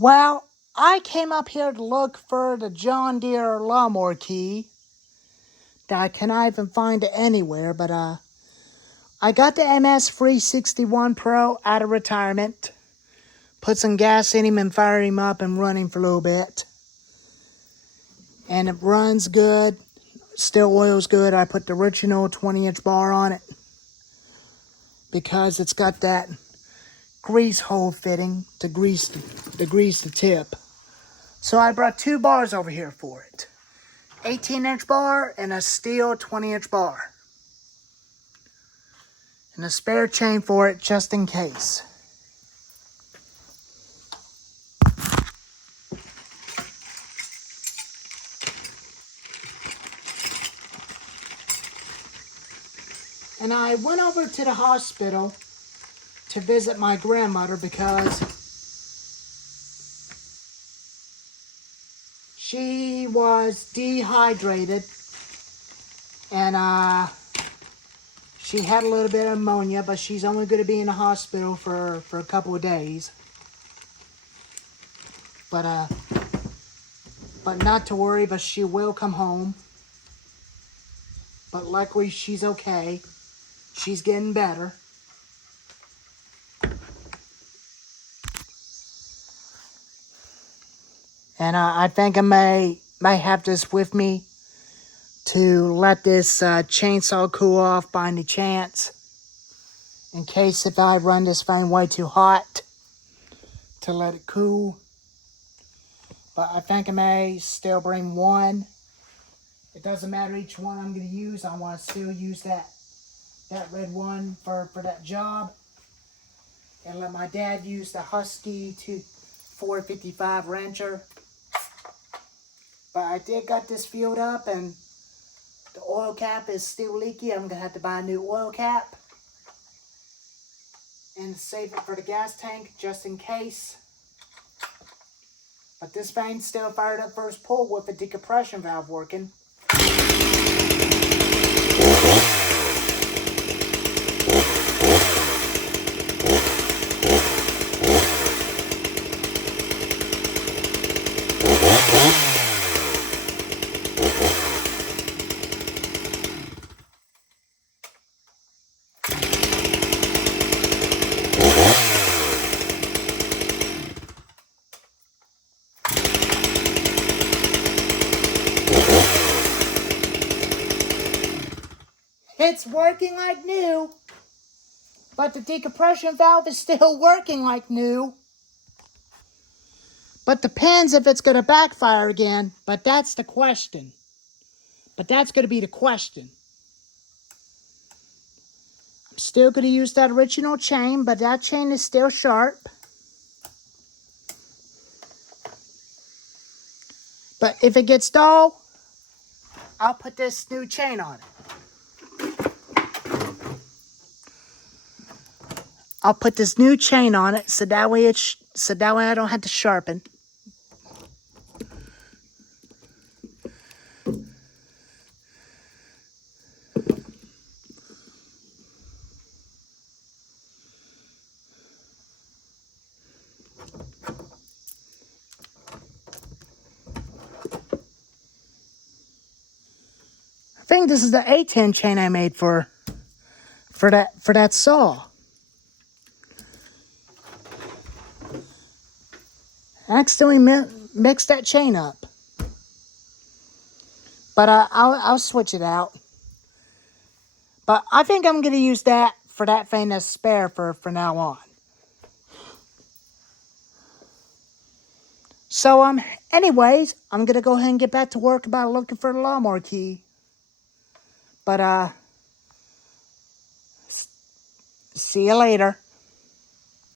Well, I came up here to look for the John Deere lawnmower key that I cannot even find it anywhere, but I got the ms361 Pro out of retirement, put some gas in him and fired him up and run him for a little bit. And it runs good, still oils good. I put the original 20-inch bar on it because it's got that grease hole fitting to grease the tip. So I brought two bars over here for it. 18-inch bar and a stihl 20-inch bar. And a spare chain for it just in case. And I went over to the hospital to visit my grandmother because she was dehydrated and she had a little bit of pneumonia, but she's only going to be in the hospital for a couple of days. But not to worry, but she will come home. But luckily she's okay. She's getting better. And I think I may have this with me to let this chainsaw cool off by any chance. In case if I run this thing way too hot, to let it cool. But I think I may still bring one. It doesn't matter which one I'm going to use. I want to still use that red one for that job. And let my dad use the Husky 455 wrencher. But I did got this filled up and the oil cap is still leaky. I'm going to have to buy a new oil cap. And save it for the gas tank just in case. But this thing's still fired up first pull with the decompression valve working. It's working like new, but the decompression valve is still working like new. But depends if it's going to backfire again, but that's the question. But that's going to be the question. I'm still going to use that original chain, but that chain is still sharp. But if it gets dull, I'll put this new chain on it. I'll put this new chain on it so that way I don't have to sharpen. I think this is the A10 chain I made for that saw. I accidentally mixed that chain up. But I'll switch it out. But I think I'm going to use that for that thing as spare for now on. So, anyways, I'm going to go ahead and get back to work about looking for the lawnmower key. But, see you later.